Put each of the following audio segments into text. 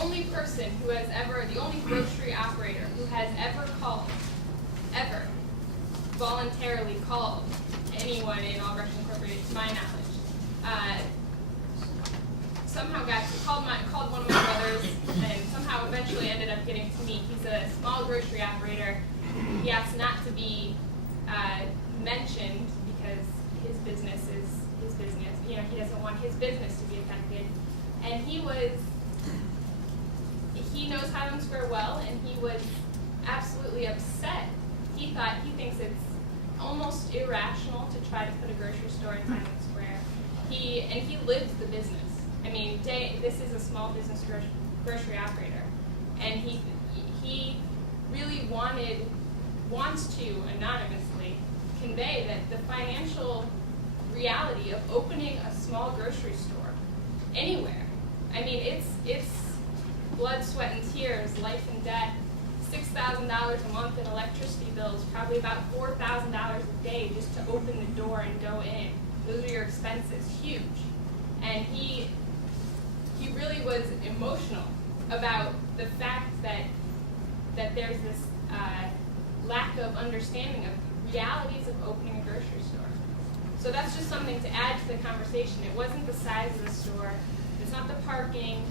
only person who has ever, the only grocery operator who has ever voluntarily called anyone in Albrecht Incorporated, to my knowledge, somehow called one of my brothers, and somehow eventually ended up getting to me. He's a small grocery operator. He asked not to be mentioned because his business is his business. You know, he doesn't want his business to be affected. And he knows Highland Square well, and he was absolutely upset. He thinks it's almost irrational to try to put a grocery store in Highland Square. He lives the business. I mean, this is a small business grocery operator, and he really wants to anonymously convey that the financial reality of opening a small grocery store anywhere. I mean, it's blood, sweat, and tears, life and death, $6,000 a month in electricity bills, probably about $4,000 a day just to open the door and go in. Those are your expenses, huge. And he really was emotional about the fact that there's this lack of understanding of realities of opening a grocery store. So that's just something to add to the conversation. It wasn't the size of the store. It's not the parking.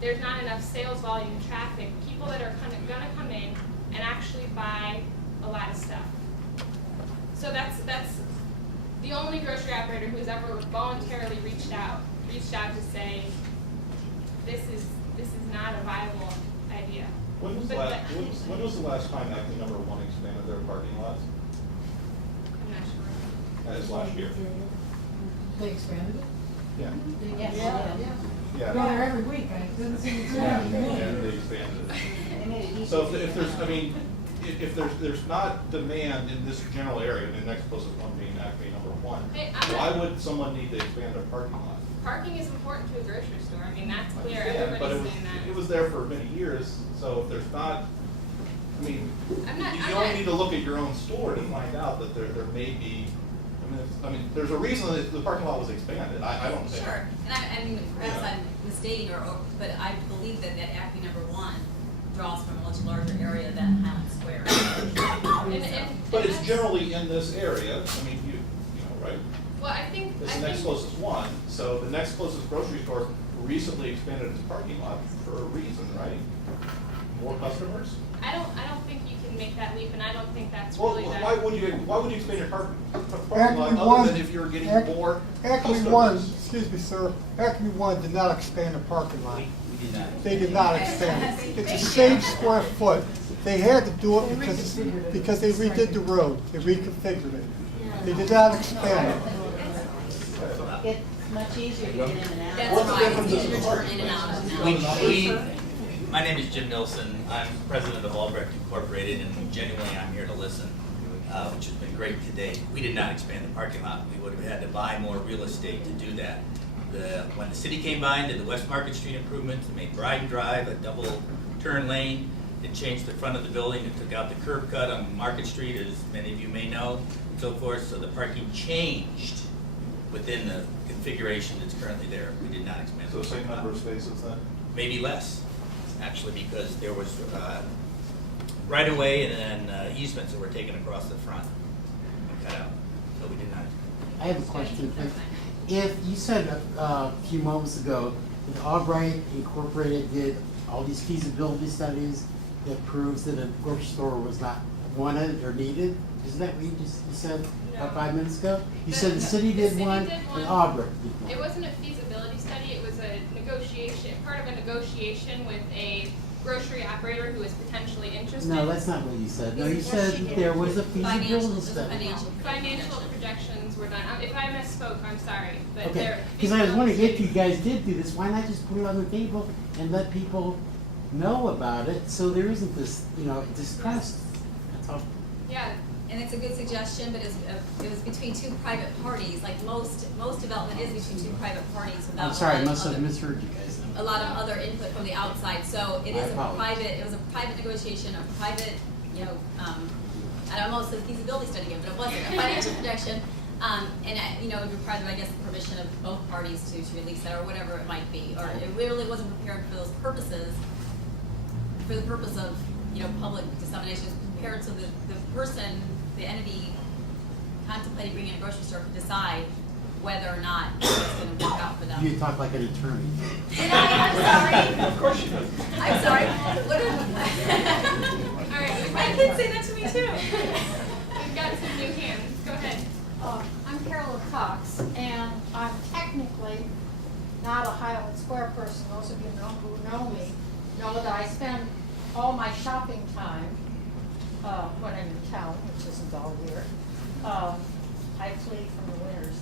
There's not enough sales volume, traffic, people that are going to come in and actually buy a lot of stuff. So that's the only grocery operator who's ever voluntarily reached out to say this is not a viable idea. When was the last time Acme number 1 expanded their parking lots? I'm not sure. That is last year. They expanded it? Yeah. Yes. Yeah. I go there every week. I didn't see it. Yeah, they expanded it. So if there's not demand in this general area, the next closest one being Acme number 1, why would someone need to expand their parking lot? Parking is important to a grocery store. I mean, that's clear. Yeah, but Everybody's saying that. it was there for many years, so if there's not, I mean, you only need to look at your own store to find out that there may be, I mean, there's a reason that the parking lot was expanded. I don't think. Sure, and I mean, perhaps I'm misstating, but I believe that Acme number 1 draws from a much larger area than Highland Square. But it's generally in this area. I mean, you know, right? Well, I think It's the next closest one. So the next closest grocery store recently expanded its parking lot for a reason, right? More customers. I don't think you can make that leap, and I don't think that's Well, really that. why would you expand your parking Acme lot other than if you're getting more Acme customers? 1, excuse me, sir, Acme 1 did not expand the parking lot. We did not. They did not expand it. It's the same square foot. They had to do it because they redid the road. They reconfigured it. They did not expand it. It's much easier to get in and out. That's right, it's easier to turn in and out of now. My name is Jim Nilsson. I'm president of Albrecht Incorporated, and genuinely I'm here to listen, which has been great today. We did not expand the parking lot. We would have had to buy more real estate to do that. When the city came by and did the West Market Street improvements, it made Bryden Drive a double turn lane. It changed the front of the building. It took out the curb cut on Market Street, as many of you may know, and so forth. So the parking changed within the configuration that's currently there. We did not expand. So same number of spaces then? Maybe less, actually, because there was right away and then easements that were taken across the front and cut out. So we did not. I have a question. If you said a few moments ago that Albrecht Incorporated did all these feasibility studies that proves that a grocery store was not wanted or needed, isn't that what you said about 5 minutes ago? You said the city did one and Albrecht did one. It wasn't a feasibility study. It was a negotiation, part of a negotiation with a grocery operator who was potentially interested. No, that's not what you said. No, you said that there was a feasibility study. Financial projections were done. If I misspoke, I'm sorry. But Okay, because I was wondering if you guys did do this, why not just put it on the table and let people know about it so there isn't this, distrust? That's all. Yeah. And it's a good suggestion, but it was between 2 private parties. Like most development is between 2 private parties without. I'm sorry, I must have misheard you guys. A lot of other input from the outside. So it is it was a private negotiation, a private, I almost said feasibility study again, but it wasn't a financial projection You know, it required, I guess, the permission of both parties to release that or whatever it might be. Or it really wasn't prepared for those purposes, for the purpose of, you know, public dissemination. It was prepared so that the person, the entity contemplating bringing in a grocery store could decide whether or not it's going to work out for them. You talk like an attorney. Did I? I'm sorry. Of course you do. I'm sorry. What are All right, my kids say that to me too. we've got some new hands. Go ahead. I'm Carolyn Cox, and I'm technically not a Highland Square person. Those of you who know me know that I spend all my shopping time when I'm in town, which isn't all year. I flee from the winters.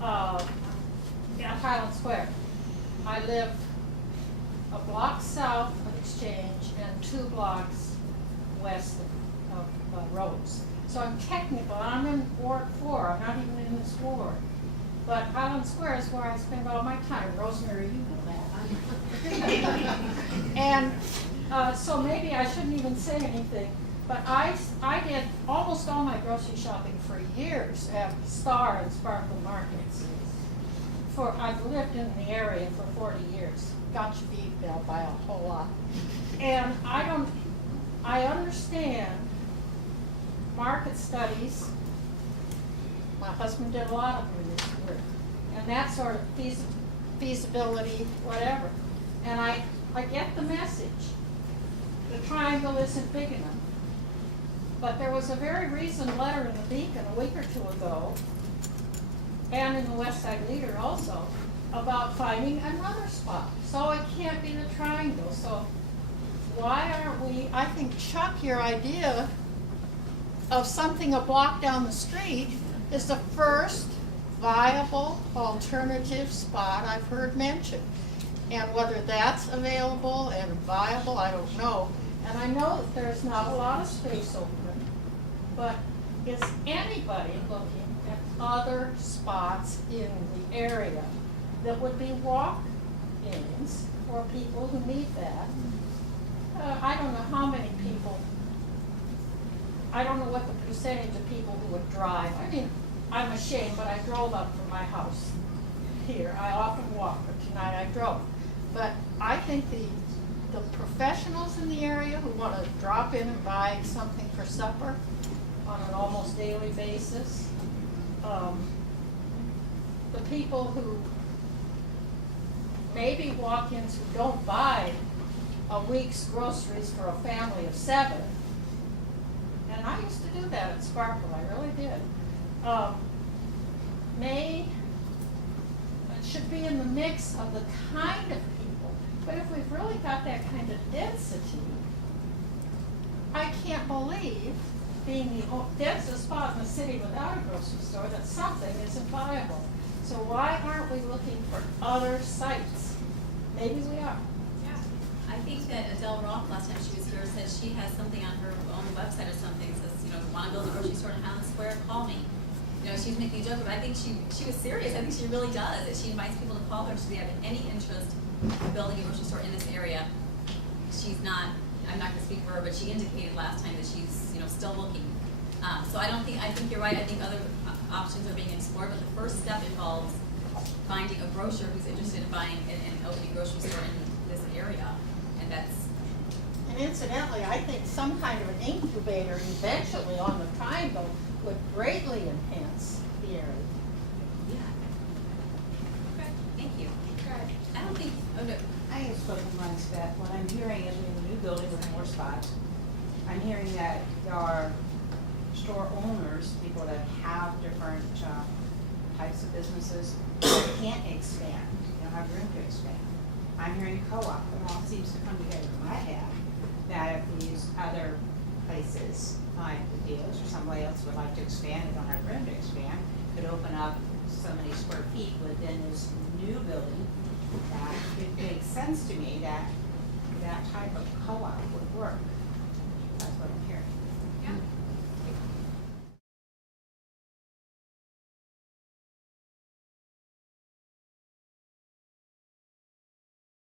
At Highland Square. I live a block south of Exchange and 2 blocks west of Rhodes. So I'm technical, I'm in Ward 4, I'm not even in this ward. But Highland Square is where I spend all my time. Rosemary, you know that. And so maybe I shouldn't even say anything, but I did almost all my grocery shopping for years at Star and Sparkle Markets. I've lived in the area for 40 years. Got you beat now by a whole lot. And I understand market studies. My husband did a lot of them in his career. And that sort of feasibility, whatever. And I get the message. The triangle isn't big enough. But there was a very recent letter in the Beacon a week or 2 ago, and in the West Side Leader also, about finding another spot. So it can't be the triangle. So why aren't we, I think, Chuck, your idea of something a block down the street is the first viable alternative spot I've heard mentioned. And whether that's available and viable, I don't know. And I know that there's not a lot of space open, but is anybody looking at other spots in the area that would be walk-ins for people who need that? I don't know how many people, I don't know what the percentage of people who would drive. I mean, I'm ashamed, but I drove up from my house here. I often walk, but tonight I drove. But I think the professionals in the area who want to drop in and buy something for supper on an almost daily basis, the people who maybe walk-ins who don't buy a week's groceries for a family of 7, and I used to do that at Sparkle, I really did, it should be in the mix of the kind of people. But if we've really got that kind of density, I can't believe, being the densest spot in the city without a grocery store, that something isn't viable. So why aren't we looking for other sites? Maybe we are. Yeah. I think that Adele Roth, last time she was here, said she has something on her own website or something, says, you know, want to build a grocery store in Highland Square, call me. You know, she's making a joke, but I think she was serious. I think she really does. That she invites people to call her should they have any interest in building a grocery store in this area. She's not, I'm not going to speak for her, but she indicated last time that she's, you know, still looking. So I think you're right. I think other options are being explored, but the first step involves finding a grocer who's interested in buying and opening a grocery store in this area. And that's... And incidentally, I think some kind of an incubator eventually on the triangle would greatly enhance the area. Yeah. Okay. Thank you. Right. I don't think... Oh, no. I have spoken once that what I'm hearing is we have a new building with more spots. I'm hearing that there are store owners, people that have different types of businesses that can't expand, they don't have room to expand. I'm hearing co-op, it all seems to come together in my head, that if these other places, like the dealers or somebody else would like to expand and don't have room to expand, could open up so many square feet within this new building, that it makes sense to me that that type of co-op